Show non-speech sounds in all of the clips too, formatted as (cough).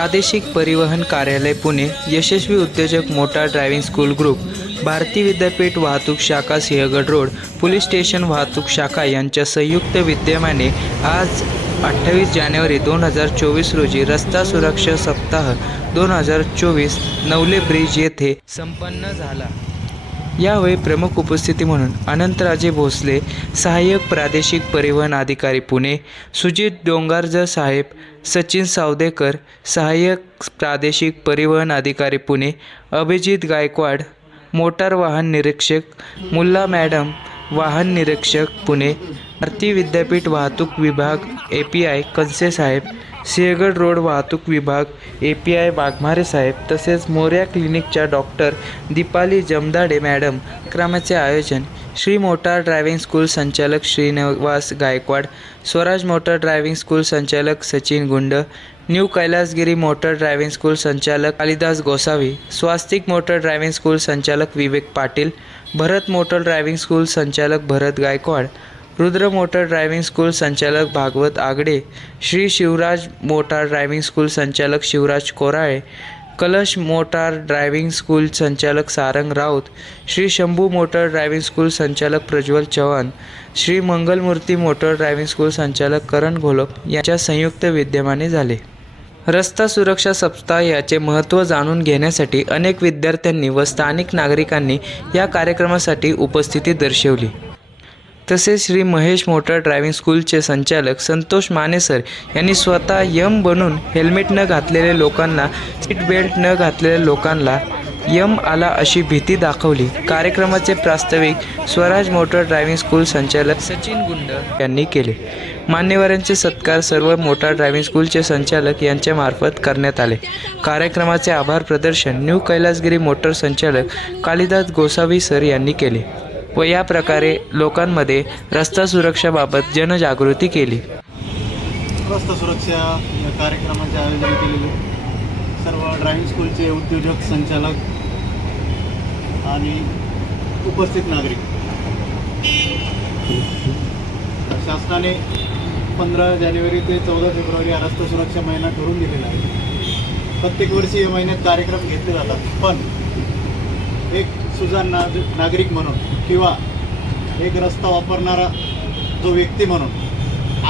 प्रादेशिक परिवहन कार्यालय पुणे यशस्वी उद्योजक motor driving school group Bharati Vidyapeeth वाहतूक शाखा सिंहगड रोड पोलीस स्टेशन वाहतूक शाखा यांच्या संयुक्त विद्यमाने आज अठ्ठावीस जानेवारी दोन हजार चोवीस रोजी रस्ता सुरक्षा सप्ताह दोन हजार चोवीस नवले ब्रिज येथे संपन्न झाला. यावेळी प्रमुख उपस्थिती म्हणून अनंतराजे भोसले सहाय्यक प्रादेशिक परिवहन अधिकारी पुणे सुजित डोंगारजर साहेब सचिन सावदेकर सहाय्यक प्रादेशिक परिवहन अधिकारी पुणे अभिजित गायकवाड मोटार वाहन निरीक्षक मुल्ला मॅडम वाहन निरीक्षक पुणे भारती विद्यापीठ वाहतूक विभाग ए पी आय कनसे साहेब सिंहगड रोड वाहतूक विभाग ए पी आय वाघमारे साहेब तसेच मोर्या क्लिनिकच्या डॉक्टर दीपाली जमदाडे मॅडम क्रमाचे आयोजन. श्री मोटार ड्रायव्हिंग स्कूल संचालक Shrinivas Gaikwad Swaraj motor driving school संचालक Sachin Gund new Kailasgiri motor driving school संचालक Kalidas Gosavi Swastik motor driving school संचालक Vivek Patil Bharat motor driving school संचालक Bharat Gaikwad Rudra motor driving school संचालक Bhagwat Agade Shri Shivraj motor driving school संचालक Shivraj Korale Kalash motor driving school संचालक Sarang Raut Shri Shambhu motor driving school संचालक Prajwal Chavan Shri Mangalmurti motor driving school संचालक करण घोलप यांच्या संयुक्त विद्यमाने झाले. रस्ता सुरक्षा सप्ताह याचे महत्त्व जाणून घेण्यासाठी अनेक विद्यार्थ्यांनी व स्थानिक नागरिकांनी या कार्यक्रमासाठी उपस्थिती दर्शवली. तसेच श्री महेश मोटर ड्रायव्हिंग स्कूलचे संचालक संतोष मानेसर यांनी स्वतः यम बनून हेल्मेट न घातलेल्या लोकांना सीट बेल्ट न घातलेल्या लोकांना यम आला अशी भीती दाखवली. कार्यक्रमाचे प्रास्ताविक स्वराज मोटर ड्रायव्हिंग स्कूल संचालक सचिन गुंड यांनी केले. मान्यवरांचे सत्कार सर्व मोटार ड्रायव्हिंग स्कूलचे संचालक यांच्या मार्फत करण्यात आले. कार्यक्रमाचे आभार प्रदर्शन न्यू कैलासगिरी मोटर संचालक कालिदास गोसावी सर यांनी केले. व या प्रकारे लोकांमध्ये रस्ता सुरक्षाबाबत जनजागृती केली. रस्ता सुरक्षा या कार्यक्रमाचे आयोजन केलेले सर्व ड्रायव्हिंग स्कूलचे उद्योजक संचालक आणि उपस्थित नागरिक. शासनाने पंधरा जानेवारी ते चौदा फेब्रुवारी हा रस्ता सुरक्षा महिना ठरवून दिलेला आहे. प्रत्येक वर्षी या महिन्यात कार्यक्रम घेतले जातात पण एक सुजाण नागरिक म्हणून किंवा एक रस्ता वापरणारा जो व्यक्ती म्हणून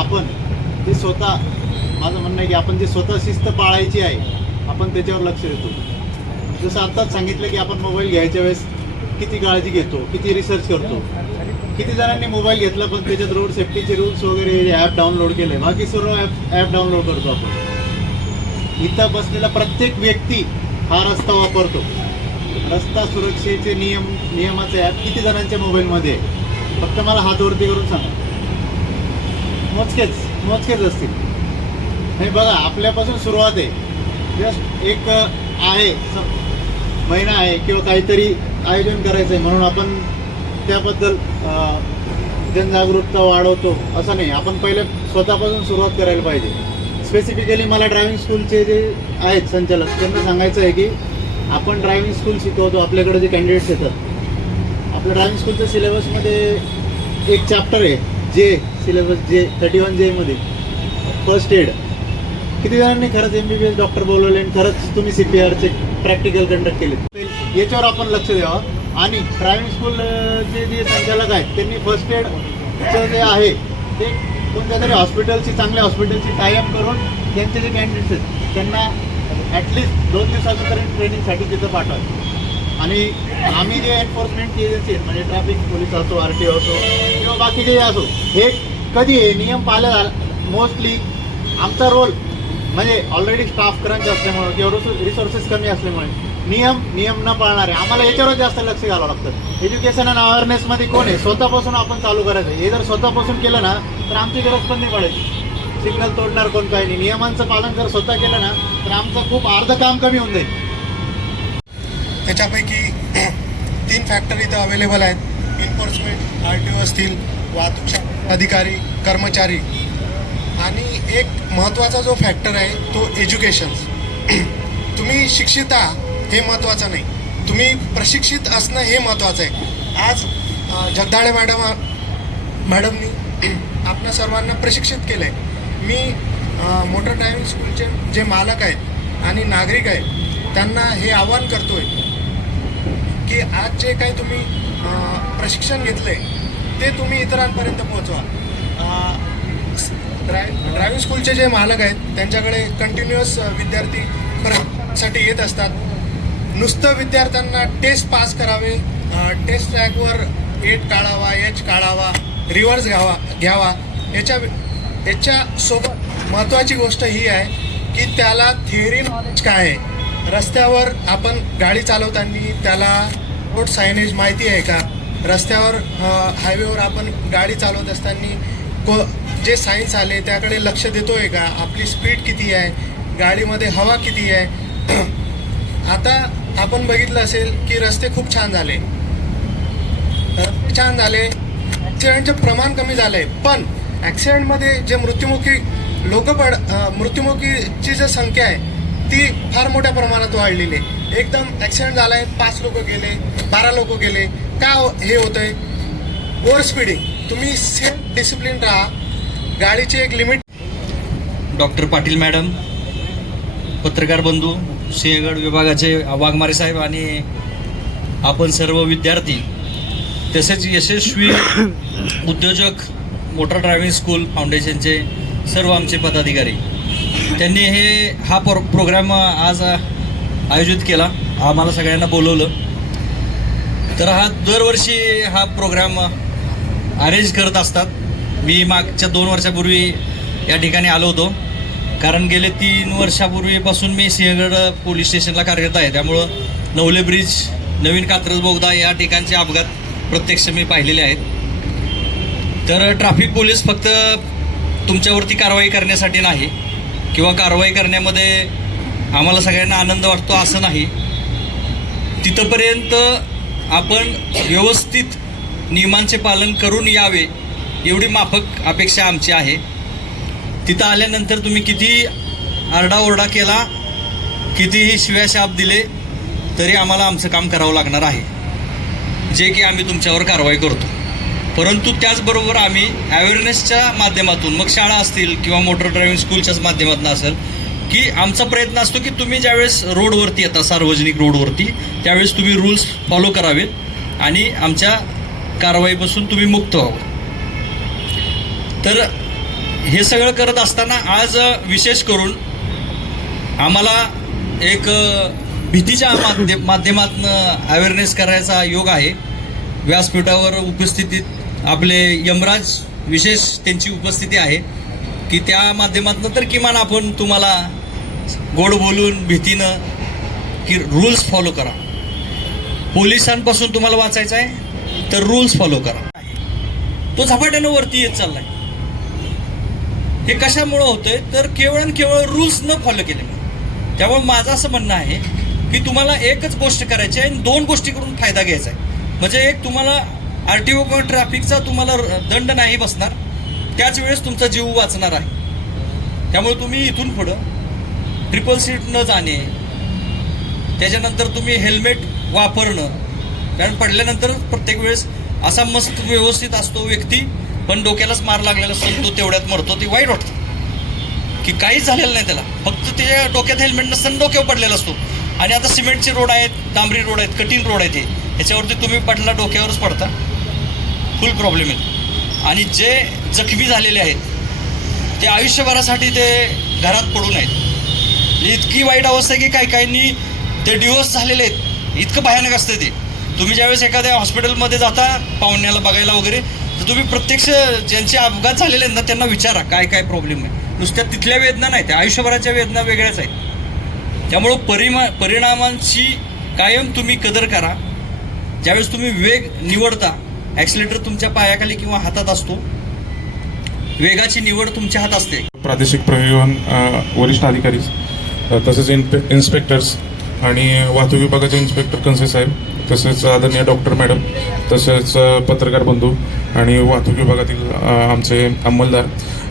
आपण ती स्वतः माझं म्हणणं आहे की आपण जे स्वतः शिस्त पाळायची आहे आपण त्याच्यावर लक्ष देतो. जसं आत्ताच सांगितलं की आपण मोबाईल घ्यायच्या वेळेस किती काळजी घेतो किती रिसर्च करतो. किती जणांनी मोबाईल घेतला पण त्याच्यात रोड सेफ्टीचे रूल्स वगैरे ॲप डाउनलोड केले. बाकी सर्व ॲप ॲप डाउनलोड करतो आपण. इथं बसलेला प्रत्येक व्यक्ती हा रस्ता वापरतो. रस्ता सुरक्षेचे नियम नियमाचे ॲप किती जणांच्या मोबाईलमध्ये आहे? फक्त मला हातवरती करून सांगा. मोजकेच मोजकेच असतील. नाही बघा आपल्यापासून सुरुवात आहे. जस्ट एक आहे स- महिना आहे किंवा काहीतरी आयोजन करायचं आहे म्हणून आपण त्याबद्दल जनजागरूकता वाढवतो असं नाही. आपण पहिले स्वतःपासून सुरुवात करायला पाहिजे. स्पेसिफिकली मला ड्रायव्हिंग स्कूलचे जे आहेत संचालक त्यांना सांगायचं आहे की आपण ड्रायव्हिंग स्कूल शिकवतो आपल्याकडे जे कॅन्डिडेट्स येतात. आपल्या ड्रायव्हिंग स्कूलच्या सिलेबसमध्ये एक चॅप्टर आहे जे सिलेबस जे थर्टी वन जेमध्ये फर्स्ट एड किती जणांनी खरंच M B B S doctor बोलवले आणि खरंच तुम्ही सी पी आरचे प्रॅक्टिकल कंडक्ट केले. याच्यावर आपण लक्ष द्यावं. आणि ड्रायव्हिंग स्कूलचे जे संचालक आहेत त्यांनी फर्स्ट एडचं जे आहे ते कोणत्या तरी हॉस्पिटलची चांगल्या हॉस्पिटलची टायअप करून त्यांचे जे कॅन्डिडेट्स आहेत त्यांना ॲटलिस्ट दोन दिवसाचं तरी ट्रेनिंगसाठी तिथं पाठवा आणि आम्ही जे एन्फोर्समेंटची एजन्सी आहेत म्हणजे ट्रॅफिक पोलीस असो आर टी ओ असो किंवा बाकीचे जे असो हे कधी आहे नियम पाळले मोस्टली आमचा रोल म्हणजे ऑलरेडी स्टाफ क्रंच असल्यामुळे किंवा रिसोर्सेस कमी असल्यामुळे नियम नियम न पाळणारे आम्हाला याच्यावर जास्त लक्ष घालावं लागतं. एज्युकेशन आणि अवेअरनेसमध्ये कोण आहे? स्वतःपासून आपण चालू करायचं. हे जर स्वतःपासून केलं ना तर आमची गरज पण नाही पडायची. सिग्नल तोडणार कोण काही नाही. नियमांचं पालन जर स्वतः केलं ना तर आमचं खूप अर्ध काम कमी होऊन जाईल. त्याच्यापैकी (clears throat) तीन फॅक्टर इथं अवेलेबल आहेत. एन्फोर्समेंट आर टी ओ असतील वाहतूक अधिकारी कर्मचारी. आणि एक महत्त्वाचा जो फॅक्टर आहे तो एज्युकेशन (clears throat) तुम्ही शिक्षित आहात हे महत्त्वाचं नाही. तुम्ही प्रशिक्षित असणं हे महत्त्वाचं आहे. आज जगदाळे मॅडम मॅडमनी (clears throat) आपल्या सर्वांना प्रशिक्षित केलं आहे मी मोटर ड्रायव्हिंग स्कूलचे जे मालक आहेत आणि नागरिक आहेत त्यांना हे आव्हान करतोय की आज जे काही तुम्ही प्रशिक्षण घेतले ते तुम्ही इतरांपर्यंत पोहोचवा. ड्राय ड्रायव्हिंग स्कूलचे जे मालक आहेत त्यांच्याकडे कंटिन्युअस विद्यार्थी साठी येत असतात. नुसतं विद्यार्थ्यांना टेस्ट पास करावे टेस्ट ट्रॅकवर एट काढावा एच काढावा रिव्हर्स घ्यावा घ्यावा याच्या याच्यासोबत महत्त्वाची गोष्ट ही आहे की त्याला थिअरी नॉलेज काय आहे? रस्त्यावर आपण गाडी चालवताना त्याला रोड सायनेज माहिती आहे का? रस्त्यावर हायवेवर आपण गाडी चालवत असताना को जे सायन्स आले त्याकडे लक्ष देतोय का? आपली स्पीड किती आहे? गाडीमध्ये हवा किती आहे? (clears throat) आता आपण बघितलं असेल की रस्ते खूप छान झाले. रस्ते छान झाले. ॲक्सिडेंटचे प्रमाण कमी झाले पण ॲक्सिडेंटमध्ये जे मृत्युमुखी लोक पड मृत्युमुखीची जी संख्या आहे ती फार मोठ्या प्रमाणात वाढलेली आहे. एकदम ॲक्सिडेंट झाला आहे पाच लोक गेले बारा लोक गेले. का हे हे होतंय? ओव्हर स्पीडिंग तुम्ही सेफ डिसिप्लिन राहा. गाडीची एक लिमिट डॉक्टर पाटील मॅडम पत्रकार बंधू सिंहगड विभागाचे वाघमारे साहेब आणि आपण सर्व विद्यार्थी तसेच यशस्वी उद्योजक मोटर ड्रायव्हिंग स्कूल फाउंडेशनचे सर्व आमचे पदाधिकारी. त्यांनी हे हा प्रो प्रोग्राम आज आयोजित केला. आम्हाला सगळ्यांना बोलवलं. तर हा दरवर्षी हा प्रोग्राम अरेंज करत असतात. मी मागच्या दोन वर्षापूर्वी या ठिकाणी आलो होतो. कारण गेले तीन वर्षापूर्वीपासून मी सिंहगड पोलीस स्टेशनला कार्यरत आहे. त्यामुळं नवले ब्रिज नवीन कात्रज बोगदा या ठिकाणचे अपघात प्रत्यक्ष मी पाहिलेले आहेत. तर ट्रॅफिक पोलीस फक्त तुमच्यावरती कारवाई करण्यासाठी नाही किंवा कारवाई करण्यामध्ये आम्हाला सगळ्यांना आनंद वाटतो असं नाही. तिथंपर्यंत आपण व्यवस्थित नियमांचे पालन करून यावे एवढी माफक अपेक्षा आमची आहे. तिथं आल्यानंतर तुम्ही किती आरडाओरडा केला कितीही शिव्या शाप दिले तरी आम्हाला आमचं काम करावं लागणार आहे. जे की आम्ही तुमच्यावर कारवाई करतो. परंतु त्याचबरोबर आम्ही अवेअरनेसच्या माध्यमातून मग शाळा असतील किंवा मोटर ड्रायव्हिंग स्कूलच्याच माध्यमातून असेल की आमचा प्रयत्न असतो की तुम्ही ज्यावेळेस रोडवरती येता सार्वजनिक रोडवरती त्यावेळेस तुम्ही रूल्स फॉलो करावेत आणि आमच्या कारवाईपासून तुम्ही मुक्त व्हावं. तर हे सगळं करत असताना आज विशेष करून आम्हाला एक भीतीच्या माध्य माध्यमातून अवेअरनेस करायचा योग आहे. व्यासपीठावर उपस्थितीत आपले यमराज विशेष त्यांची उपस्थिती आहे की त्या माध्यमातून तर किमान आपण तुम्हाला गोड बोलून भीतीनं की रूल्स फॉलो करा. पोलिसांपासून तुम्हाला वाचायचं आहे तर रूल्स फॉलो करा. तो झपाट्यानं वरती येत चाललाय. हे कशामुळं होतंय? तर केवळ आणि केवळ रूल्स न फॉलो केल्यामुळे. त्यामुळे माझं असं म्हणणं आहे की तुम्हाला एकच गोष्ट करायची आहे आणि दोन गोष्टी करून फायदा घ्यायचा आहे. म्हणजे एक तुम्हाला आर टी ओ किंवा ट्रॅफिकचा तुम्हाला दंड नाही बसणार. त्याच वेळेस तुमचा जीव वाचणार आहे. त्यामुळे तुम्ही इथून पुढं ट्रिपल सीट न जाणे त्याच्यानंतर तुम्ही हेल्मेट वापरणं कारण पडल्यानंतर प्रत्येक वेळेस असा मस्त व्यवस्थित असतो व्यक्ती पण डोक्यालाच मार लागलेला असतो तो तेवढ्यात मरतो ते वाईट वाटतं. की काहीच झालेलं नाही त्याला. फक्त त्याच्या डोक्यात हेल्मेट नसताना डोक्यावर पडलेला असतो. आणि आता सिमेंटचे रोड आहेत डांबरी रोड आहेत कठीण रोड आहेत हे. याच्यावरती तुम्ही पडला डोक्यावरच पडता. फुल प्रॉब्लेम आहेत आणि जे जखमी झालेले आहेत ते आयुष्यभरासाठी ते घरात पडून आहेत. इतकी वाईट अवस्था आहे की काही काहींनी ते डिवोर्स झालेले आहेत. इतकं भयानक असतं ते. तुम्ही ज्यावेळेस एखाद्या हॉस्पिटलमध्ये जाता पाहुण्याला बघायला वगैरे तर तुम्ही प्रत्यक्ष ज्यांचे अपघात झालेले आहेत ना त्यांना विचारा काय काय प्रॉब्लेम आहे. नुसत्या तिथल्या वेदना नाही त्या आयुष्यभराच्या वेदना वेगळ्याच आहेत. त्यामुळं परिमा परिणामांची कायम तुम्ही कदर करा. ज्यावेळेस तुम्ही वेग निवडता ॲक्सिलेटर तुमच्या पायाखाली किंवा हातात असतो. वेगाची निवड तुमच्या हात असते. प्रादेशिक परिवहन वरिष्ठ अधिकारी तसेच इन्स्पेक्टर्स आणि वाहतूक विभागाचे इन्स्पेक्टर कंसे साहेब तसेच आदरणीय डॉक्टर मॅडम तसेच पत्रकार बंधू आणि वाहतूक विभागातील आमचे अंमलदार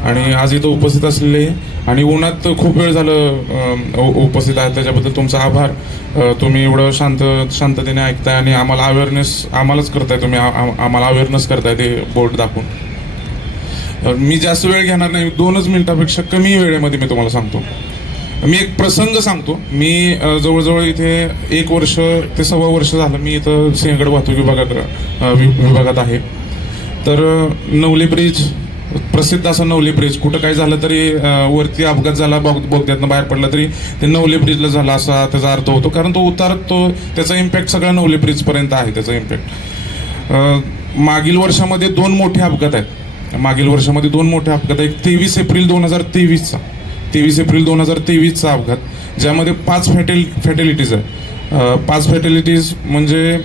आणि आज इथं उपस्थित असलेले आणि उन्हात खूप वेळ झालं उपस्थित आहे त्याच्याबद्दल तुमचा आभार. तुम्ही एवढं शांत शांततेने ऐकताय आणि आम्हाला अवेअरनेस आम्हालाच करताय तुम्ही. आम्हाला अवेअरनेस करताय ते बोर्ड दाखवून. मी जास्त वेळ घेणार नाही. दोनच मिनिटापेक्षा कमी वेळेमध्ये मी तुम्हाला सांगतो. मी एक प्रसंग सांगतो. मी जवळजवळ इथे एक वर्ष ते सव्वा वर्ष झालं मी इथं सिंहगड वाहतूक विभागाकडं वि- विभागात आहे. तर नवले ब्रिज प्रसिद्ध असं नवले ब्रिज कुठं काय झालं तरी वरती अपघात झाला बोग बोगद्यातनं बाहेर पडला तरी ते नवले ब्रिजला झाला असा त्याचा अर्थ होतो. कारण तो उतार तो त्याचा इम्पॅक्ट सगळा नवले ब्रिजपर्यंत आहे त्याचा इम्पॅक्ट मागील वर्षामध्ये दोन मोठे अपघात आहेत. मागील वर्षामध्ये दोन मोठे अपघात आहेत. तेवीस एप्रिल दोन हजार तेवीसचा. तेवीस एप्रिल दोन हजार तेवीसचा अपघात ज्यामध्ये पाच फॅटेल फॅटेलिटीज आहेत. पाच फॅटेलिटीज म्हणजे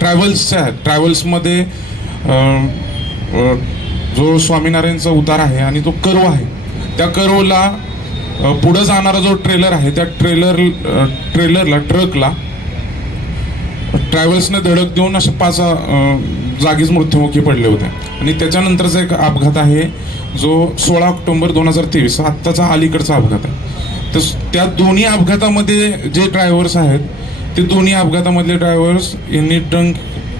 ट्रॅव्हल्सच्या आहेत. ट्रॅव्हल्समध्ये जो स्वामीनारायणचा उतार आहे आणि तो कर्व आहे त्या कर्वला पुढं जाणारा जो ट्रेलर आहे त्या ट्रेलर ट्रेलरला ट्रकला ट्रॅव्हल्सने धडक देऊन असे पाच जागीच मृत्युमुखी पडले होते. आणि त्याच्यानंतरचा एक अपघात आहे जो सोळा ऑक्टोबर दोन हजार तेवीस आत्ताचा अलीकडचा अपघात आहे. तर त्या दोन्ही अपघातामध्ये जे ड्रायव्हर्स आहेत ते दोन्ही अपघातामधले ड्रायव्हर्स यांनी ड्रंक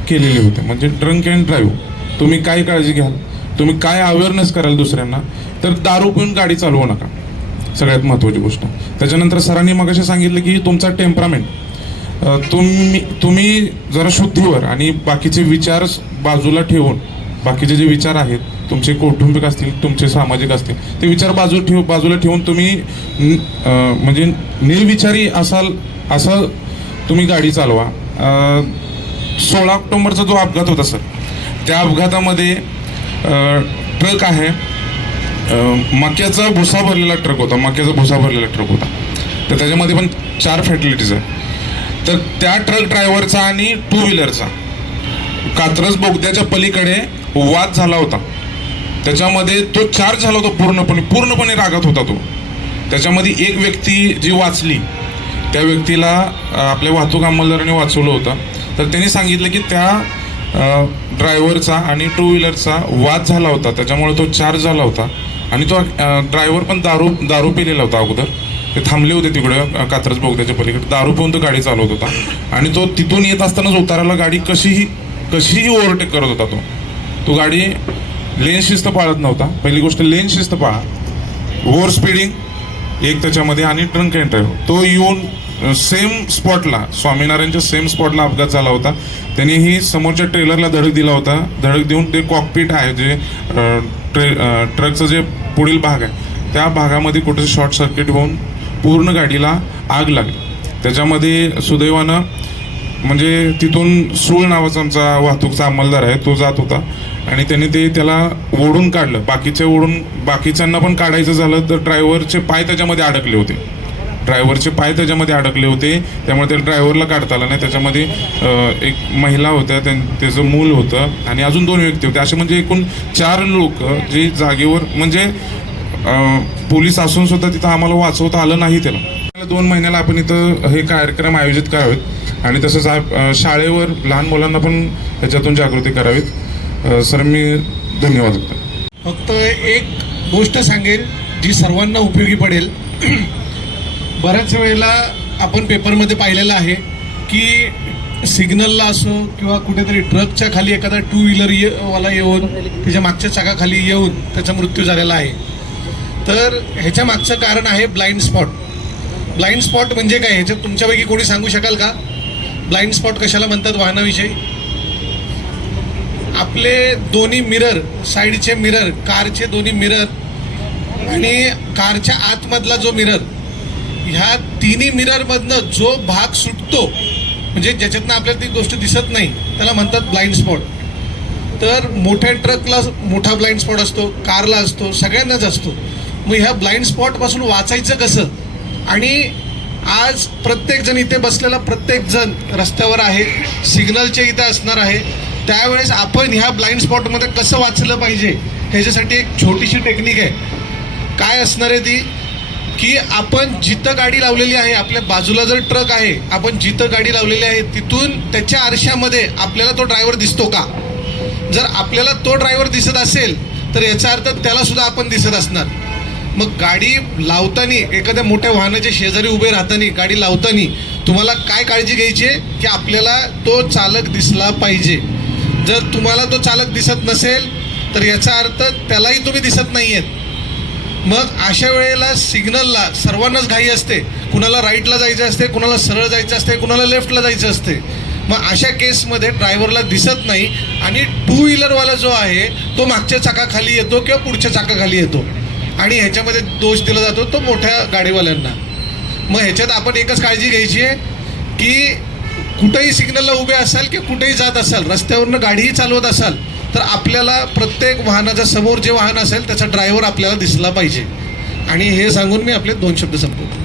केलेले होते. म्हणजे ड्रंक अँड ड्राईव्ह. तुम्ही काय काळजी घ्याल. तुम्ही काय अवेअरनेस कराल दुसऱ्यांना तर दारू पिऊन गाडी चालवू नका. सगळ्यात महत्त्वाची गोष्ट. त्याच्यानंतर सरांनी मगाशी सांगितलं की तुमचा टेम्परामेंट तुम्ही तुम्ही जरा शुद्धीवर आणि बाकीचे विचार बाजूला ठेवून बाकीचे जे विचार आहेत तुमचे कौटुंबिक असतील तुमचे सामाजिक असतील ते विचार बाजू ठेव बाजूला ठेवून तुम्ही म्हणजे निर्विचारी असाल असं तुम्ही गाडी चालवा. सोळा ऑक्टोबरचा जो अपघात होता सर त्या अपघातामध्ये ट्रक आहे. मक्याचा भुसा भरलेला ट्रक होता. मक्याचा भुसा भरलेला ट्रक होता. तर त्याच्यामध्ये पण चार फॅटिलिटीज आहे तर त्या ट्रक ड्रायव्हरचा आणि टू व्हीलरचा कात्रज बोगद्याच्या पलीकडे वाद झाला होता. त्याच्यामध्ये तो चार्ज झाला होता पूर्णपणे. पूर्णपणे रागात होता तो. त्याच्यामध्ये एक व्यक्ती जी वाचली त्या व्यक्तीला आपल्या वाहतूक अंमलदाराने वाचवलं होतं. तर त्यांनी सांगितलं की त्या ड्रायव्हरचा आणि टू व्हीलरचा वाद झाला होता. त्याच्यामुळे तो चार्ज झाला होता. आणि तो ड्रायव्हर पण दारू दारू पिलेला होता अगोदर. ते थांबले होते तिकडे कात्रज बोगद्याच्या पलीकडे. दारू पिऊन तो गाडी चालवत होता. आणि तो तिथून येत असतानाच उतारायला गाडी कशीही कशीही ओव्हरटेक करत होता तो. तो गाडी लेन शिस्त पाळत नव्हता. पहिली गोष्ट लेन शिस्त पाळा. ओव्हर स्पीडिंग एक त्याच्यामध्ये आणि ट्रंक अँड तो येऊन सेम स्पॉटला स्वामीनारायणच्या सेम स्पॉटला अपघात झाला होता. त्यांनी ही समोरच्या ट्रेलरला धडक दिला होता. धडक देऊन ते कॉकपीट आहे जे ट्रे ट्रकचं जे पुढील भाग आहे त्या भागामध्ये कुठे शॉर्ट सर्किट होऊन पूर्ण गाडीला आग लागली. त्याच्यामध्ये सुदैवानं म्हणजे तिथून सूळ नावाचा आमचा वाहतूकचा अंमलदार आहे तो जात होता. आणि त्याने ते त्याला ओढून काढलं. बाकीचे ओढून बाकीच्यांना पण काढायचं झालं तर ड्रायव्हरचे पाय त्याच्यामध्ये अडकले होते. ड्रायव्हरचे पाय त्याच्यामध्ये अडकले होते. त्यामुळे त्या ड्रायव्हरला काढता आलं नाही. त्याच्यामध्ये एक महिला होत्या. त्यां त्याचं मूल होतं. आणि अजून दोन व्यक्ती होते. असे म्हणजे एकूण चार लोक जे जागेवर म्हणजे पोलीस असून सुद्धा तिथं आम्हाला वाचवता आलं नाही त्याला. दोन महिन्याला आपण इथं हे कार्यक्रम आयोजित करावेत. आणि तसंच शाळेवर लहान मुलांना पण ह्याच्यातून जागृती करावीत. सर मी धन्यवाद फक्त एक गोष्ट सांगेल जी सर्वांना उपयोगी पडेल. बऱ्याच वेळेला आपण पेपरमध्ये पाहिलेलं आहे की सिग्नलला असो किंवा कुठेतरी ट्रकच्या खाली एखादा टू व्हीलर ये वाला येऊन त्याच्या मागच्या चाकाखाली येऊन त्याचा मृत्यू झालेला आहे. तर ह्याच्या मागचं कारण आहे ब्लाइंड स्पॉट ब्लाइंड स्पॉट म्हणजे काय? ह्याच्यात तुमच्यापैकी कोणी सांगू शकाल का? ब्लाइंड स्पॉट कशाला म्हणतात वाहनाविषयी? आपले दोन्ही मिरर साईडचे मिरर कारचे दोन्ही मिरर आणि कारच्या आतमधला जो मिरर ह्या तिन्ही मिररमधनं जो भाग सुटतो म्हणजे ज्याच्यातनं आपल्याला ती गोष्ट दिसत नाही त्याला म्हणतात ब्लाइंड स्पॉट तर मोठ्या ट्रकला मोठा ब्लाइंड स्पॉट असतो कारला असतो सगळ्यांनाच असतो. मग ह्या ब्लाइंड स्पॉटपासून वाचायचं कसं? आणि आज प्रत्येकजण इथे बसलेला प्रत्येकजण रस्त्यावर आहे सिग्नलच्या इथे असणार आहे त्यावेळेस आपण ह्या ब्लाइंड स्पॉटमध्ये कसं वाचलं पाहिजे? ह्याच्यासाठी एक छोटीशी टेक्निक आहे. काय असणार आहे ती? की आपण जिथं गाडी लावलेली आहे आपल्या बाजूला जर ट्रक आहे आपण जिथं गाडी लावलेली आहे तिथून त्याच्या आरशामध्ये आपल्याला तो ड्रायव्हर दिसतो का? जर आपल्याला तो ड्रायव्हर दिसत असेल तर याचा अर्थ त्याला सुद्धा आपण दिसत असणार. मग गाडी लावताना एखाद्या मोठ्या वाहनाच्या शेजारी उभे राहताना गाडी लावताना तुम्हाला काय काळजी घ्यायची? आहे की आपल्याला तो चालक दिसला पाहिजे. जर तुम्हाला तो चालक दिसत नसेल तर याचा अर्थ त्यालाही तुम्ही दिसत नाही आहेत मग अशा वेळेला सिग्नलला सर्वांनाच घाई असते. कुणाला राईटला जायचं असते कुणाला सरळ जायचं असते कुणाला लेफ्टला जायचं असते. मग अशा केसमध्ये ड्रायव्हरला दिसत नाही आणि टू व्हीलरवाला जो आहे तो मागच्या चाकाखाली येतो किंवा पुढच्या चाकाखाली येतो. आणि ह्याच्यामध्ये दोष दिला जातो तो मोठ्या गाडीवाल्यांना. मग ह्याच्यात आपण एकच काळजी घ्यायची आहे की कुठेही सिग्नलला उभे असाल की कुठेही जात असाल रस्त्यावरनं गाडीही चालवत असाल तर आपल्याला प्रत्येक वाहनाच्या समोर जे वाहन असेल त्याचा ड्रायव्हर आपल्याला दिसला पाहिजे. आणि हे सांगून मी आपले दोन शब्द संपवतो.